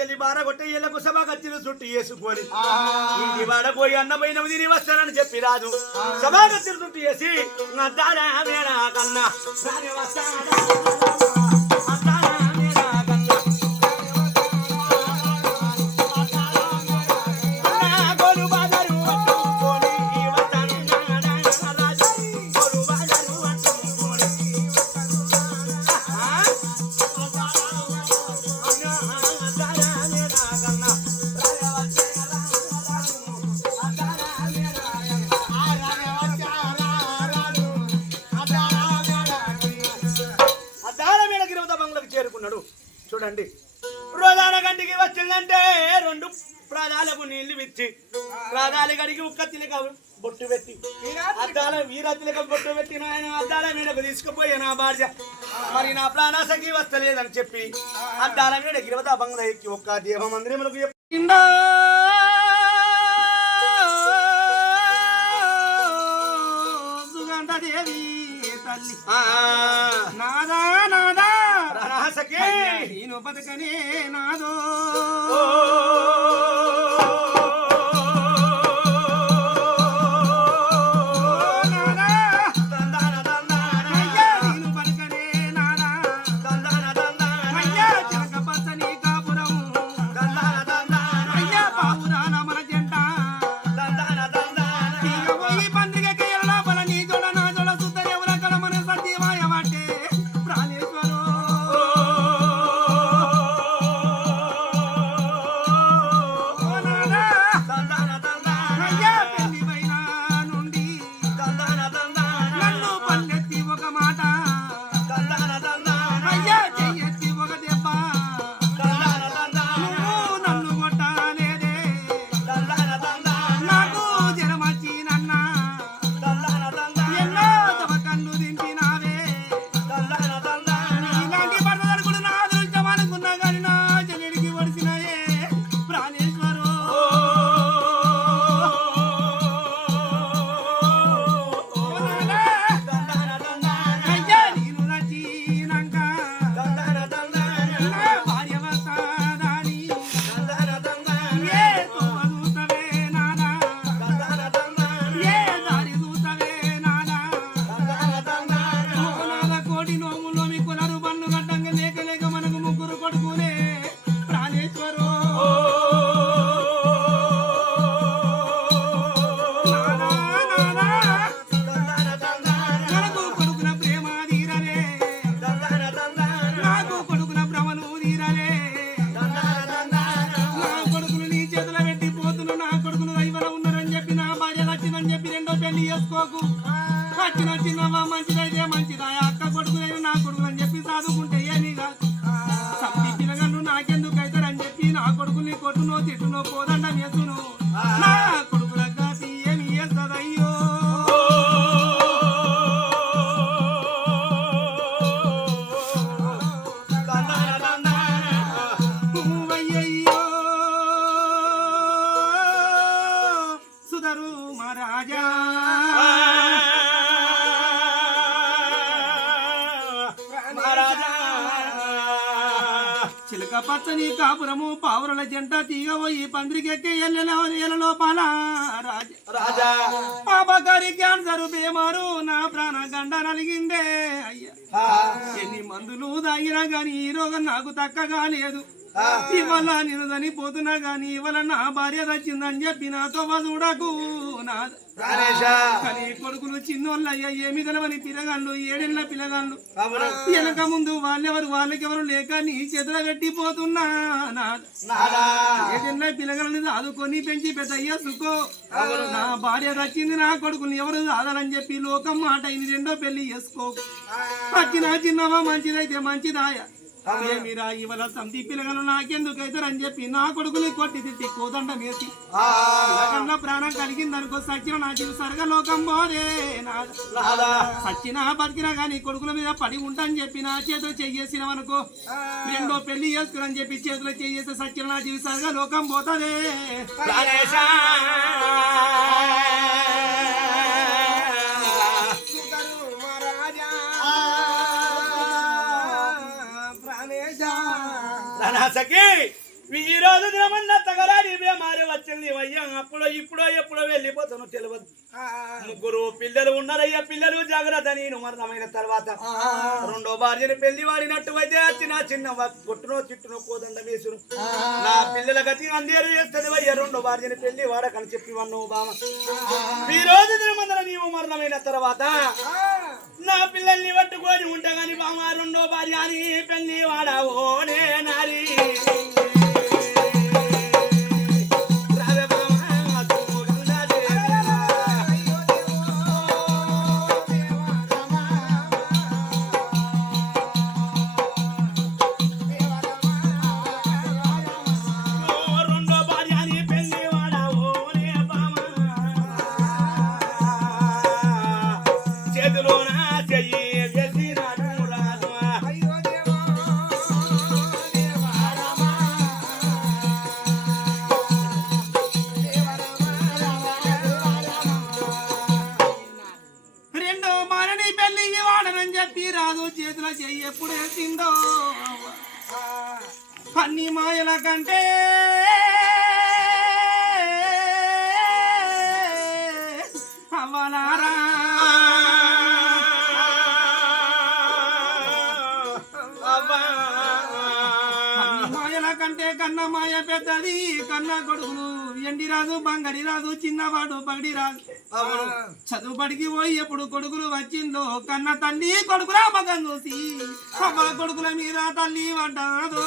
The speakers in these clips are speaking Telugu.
చెల్లి బార కొట్టి సభ కత్తిని చుట్టూ వేసుకొని. ఇంటి వాడ పోయి అన్నమైన తిని వస్తానని చెప్పి రాదు. సభా కత్తిని చుట్టూ వేసి అద్దారా మేడా కన్నా. చూడండి ప్రధాన గంటికి వచ్చిందంటే రెండు ప్రాదాలకు నీళ్ళు ఇచ్చి ప్రాదాలు గడికి ఉక్క తిలక బొట్టు పెట్టి అద్దాల వీర తిలక బొట్టు పెట్టి ఆయన అద్దాల మీదకు తీసుకుపోయి నా భార్య. మరి నా ప్రాణాసకి వస్తలేదని చెప్పి అద్దాల మీద గిరవత బంగ్లా ఎక్కి ఒక్క దేవ మందిరములకు ఆ, నాదా నాదా నేను బతకనే నాదో. కొట్టునో తిట్టునో పోదండ వేసును తీగ పోయి పందిరికెక్కి ఎల్లెల రాజ పాపకారి క్యాన్సర్ బీమారు. నా ప్రాణ గండ నలిగిందే. అయ్యా. ఎన్ని మందులు తాగినా గాని ఈ రోగం నాకు తక్కగా లేదు. ఇవాళ నేను చనిపోతున్నా గాని ఇవాళ నా భార్య వచ్చిందని చెప్పి నాతో చూడకు కానీ కొడుకులు చిన్నోళ్ళయ్యా ఏమి తెలవని పిల్లగాళ్ళు ఏడేళ్ళ పిల్లగాళ్ళు. వెనక ముందు వాళ్ళెవరు వాళ్ళకెవరు లేక నీ చేతుల పెట్టిపోతున్నా ఏదైనా పిల్లగాళ్ళని చదువుకొని పెంచి పెద్ద చేసుకో నా భార్య వచ్చింది నా కొడుకుని ఎవరు సాధారని చెప్పి లోకం మాట ఇది రెండో పెళ్ళి చేసుకో. వచ్చిన చిన్నవా మంచిదైతే మంచిదాయ. ఏమిరా ఇవాళ సంతి పిల్లగాలు నాకెందుకైతారని చెప్పి నా కొడుకుని కొట్టి తిట్టి కోదండ మేసి. ప్రాణం కలిగింది అనుకో సచ్చిన నా జీవి సరగ లోకం నాదా సచ్చినా బతికినా గానీ కొడుకుల మీద పడి ఉంటాని చెప్పి నా చేతులు చెయ్యేసినవనుకో రెండో పెళ్ళి చేసుకుని చెప్పి చేతులు చెయ్యేసి సచ్చిన నా జీవి సరగ లోకం పోతదే. ధనాసకి ఈ రోజు దినమన్న తగరాని బేమారి వచ్చింది అయ్యా. అప్పుడో ఇప్పుడో ఎప్పుడో వెళ్ళిపోతాను తెలియదు ముగ్గురు పిల్లలు ఉన్నారయ్యా. పిల్లలు జాగ్రత్త. నేను మరణమైన తర్వాత రెండో భార్యని పెళ్ళి వాడినట్టు అయితే వచ్చిన చిన్న వ- కొట్టునో చిట్టునో కోదండ వేసును. నా పిల్లల గతి అందేరు చేస్తుంది అయ్యా. రెండో భార్యని పెళ్ళి వాడకని చెప్పి వన్ను బామ. ఈ రోజు దినమందర నీవు మరణమైన తర్వాత నా పిల్లల్ని పట్టుకొని ఉంటా గాని బామ్మ రెండో భార్య అని పెళ్ళి వాడవో నారీ. కంటే కన్న మాయ పెద్దది కన్న కొడుకులు. ఎండి రాజు బంగడి రాజు చిన్నవాడు పగడి రాజు. చదువు బడికి పోయి ఎప్పుడు కొడుకులు వచ్చిందో కన్న తల్లి కొడుకుల మగం చూసి అమ్మ కొడుకుల మీద తల్లి పడ్డాదో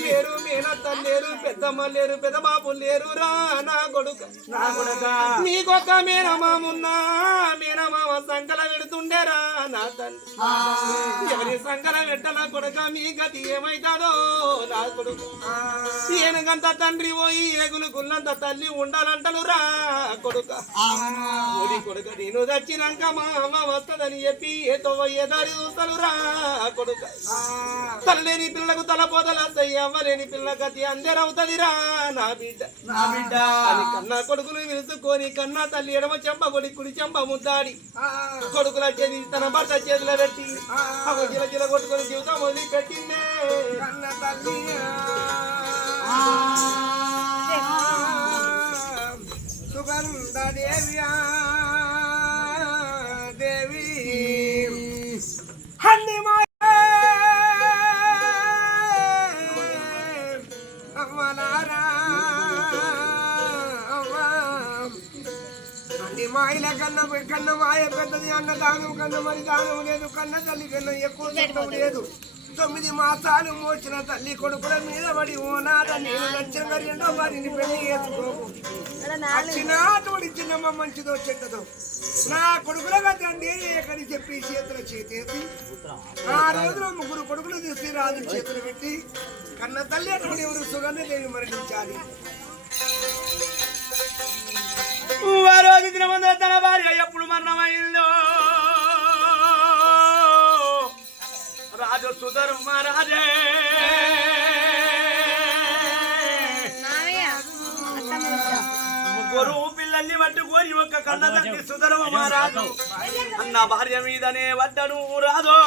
లేరు మేనత్తలు లేరు పెద్దమ్మ లేరు పెద్ద బాబులు లేరు రా నా కొడుక. నా కొడక? నీకొక మేనమామున్నా మేనమామ సంకల పెడుతుండేరా నా తండ్రి. ఎవరి సంకల పెట్టన కొడుక మీ గతి ఏమైతాదో నా కొడుక. ఏనుగంత తండ్రి పోయి ఏగులుకున్నంత తల్లి ఉండాలంటను రా కొడుక. కొడుక నేను చచ్చినాక మా అమ్మ వస్తదని చెప్పి ఏతో ఎదారి చూస్తాను రా కొడుక. తలలేని పిల్లకు తల పోదలస్తాయి అవ్వలేని పిల్ల గతి అందరవుతుంది రా నా బిడ్డ. నా బిడ్డ. అని కన్నా కొడుకులు విరుచుకొని కన్నా తల్లి ఎడమ చెంప కొడి కుడి చెంప ముద్దాడి. కొడుకుల చేతి తన భర్త చేతిలో పెట్టి అవ గిల గిల కొట్టుకొని జీవితం వదిలి పెట్టిందే కన్న తల్లి. సుగంధ దేవి అన్ని మాయల కన్న కన్న మాయ పెద్దది అన్న దానం కన్న మరి దానం లేదు. కన్న తల్లి కన్నా ఎక్కువ సుఖం లేదు. తొమ్మిది మాసాలు మోచిన తల్లి కొడుకుల మీద పడి ఓనాద నేను నచ్చిన రెండో వారిని పెళ్ళి చేసుకోకు వచ్చినటువంటి చిన్నమ్మ మంచిదో చెడ్డదో. నా కొడుకులుగా తండ్రి ఎక్కడి చెప్పి చేతుల చేతేసి ఆ రోజులో ముగ్గురు కొడుకులు తీసి రాజు చేతులు పెట్టి కన్న తల్లి అటువంటి ఎవరు సుగంధ దేవి మరణించాలి. రోజు దినమందు తన భార్య ఎప్పుడు మరణమైందో? రాజు సుధరు మహారాజే. ముగ్గురు పిల్లల్ని పట్టుకొని ఒక కన్న తండ్రి సుధర్మ మహారాజు. అన్న భార్య మీదనే వడ్డను రాదో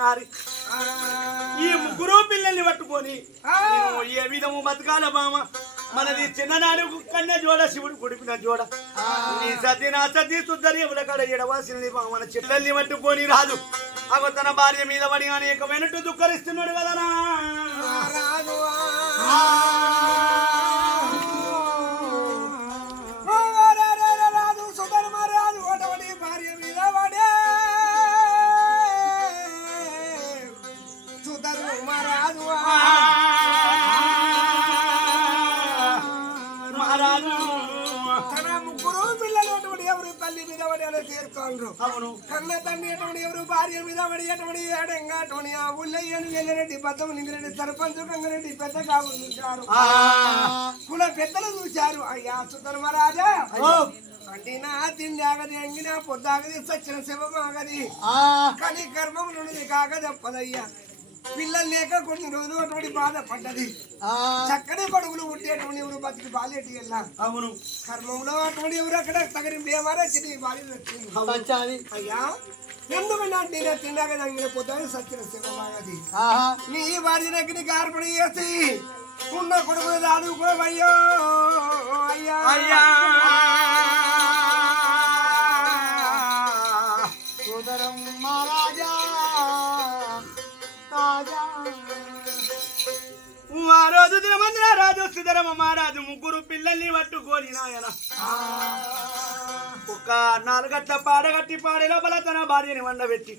నారి ఈ ముగ్గురు పిల్లల్ని పట్టుకొని ఏ విధము బతకాల బామ? మనది చిన్ననాడు కన్న జోడ శివుడు కొడుకున్న జోడ. నీ సతి నా సతి సుద్దరి ఎవల కడ ఎడవాసిల్ని బామ. మన చెల్లెల్ని పట్టుకొని రాదు. అగో తన భార్య మీద పడి అనేకమైనట్టు దుఃఖరిస్తున్నాడు కదనా చేరుకోండ్రు అవును. కన్న తండ్రి అటువంటి ఎవరు భార్య మీద పడి అటువంటి ఏడంగా అటువంటి ఆ ఊళ్ళో ఏను వెళ్ళరెడ్డి బద్దం నింగిరెడ్డి సర్పంచ్ గంగరెడ్డి పెద్ద కావు చూశారు. కుల పెద్దలు చూశారు. అయ్యా సుధర్మరాజా అంటే నా తిండి ఆగది అంగినా పొద్దాగది సచ్చిన శివం ఆగది. కానీ గర్భం నుండి కాక తప్పదయ్యా. పిల్లలు లేక కొన్ని రోజులు అటువంటి బాధపడ్డది చక్కని కొడుకులు ఉండేటువంటి ఎవరు బతికి బాలేటి వెళ్ళా అవును కర్మంలో అటువంటి ఎవరు అక్కడ తగిన బేమారా చిన్న బాలి వచ్చింది అయ్యా ఎందుకంటే అంటే నా తిండాక తగిన పొద్దాగ సచ్చిన శివం ఆగది నీ భార్య దగ్గర కార్పడి చేసి ఉన్న కొడుకులు దాడుకోవయ్యో అయ్యా అయ్యా ఆ రాజు సుధరమ మహారాజు ముగ్గురు పిల్లల్ని పట్టుకొని నాయన. ఒక నాలుగట్ల పాడగట్టి పాడే లోపల తన భార్యని వండబెట్టి.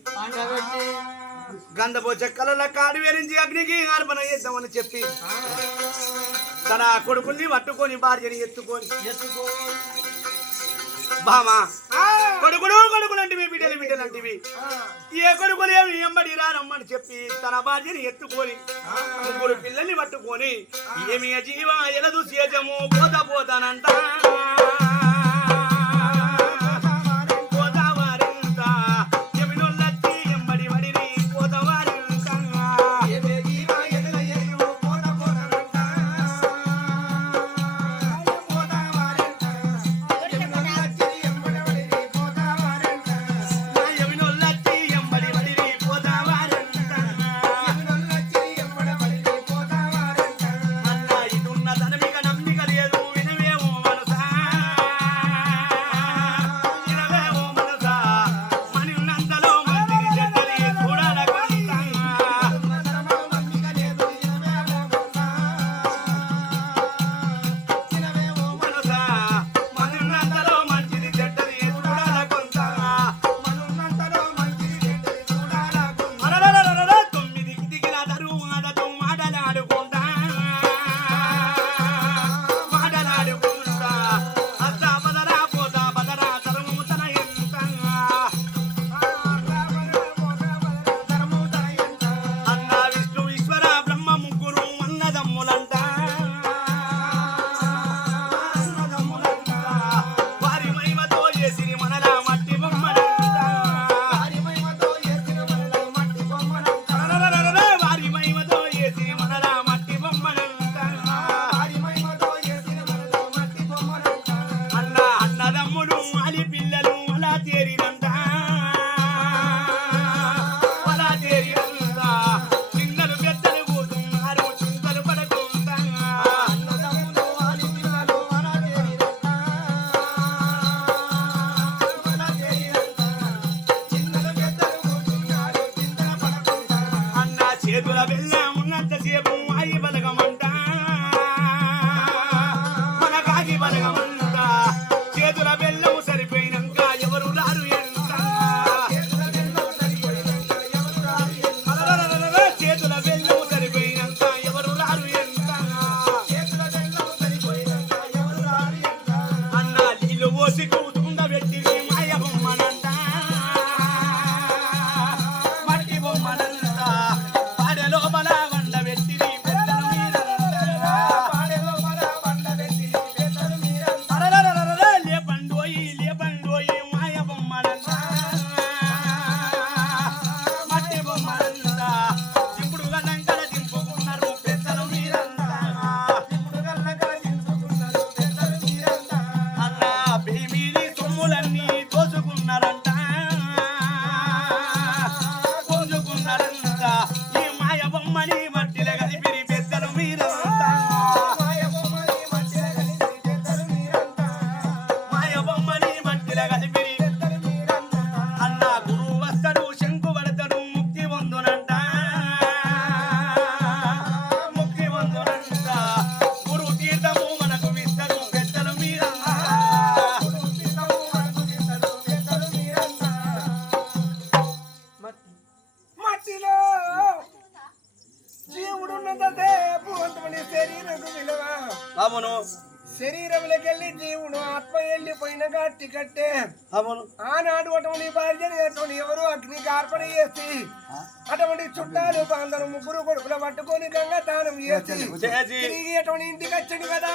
గంధపు చెక్కల కాడు వేరించి అగ్నికి అర్పణ చేద్దామని చెప్పి తన కొడుకుల్ని పట్టుకొని భార్యని ఎత్తుకొని. బామా కొడుకులు కొడుకులు అంటివి బిడ్డలు బిడ్డలు అంటివి ఏ కొడుకులు ఏమి ఎంబడి రారమ్మని చెప్పి తన భార్యని ఎత్తుకొని ముగ్గురు పిల్లల్ని పట్టుకొని ఏమి జీవ ఎలదు సేజము పోత పోతానంట. como la అన్న చేతుల బెల్లం ఉన్నంత సేపు తిరిగి ఇంటికి వచ్చాడు కదా.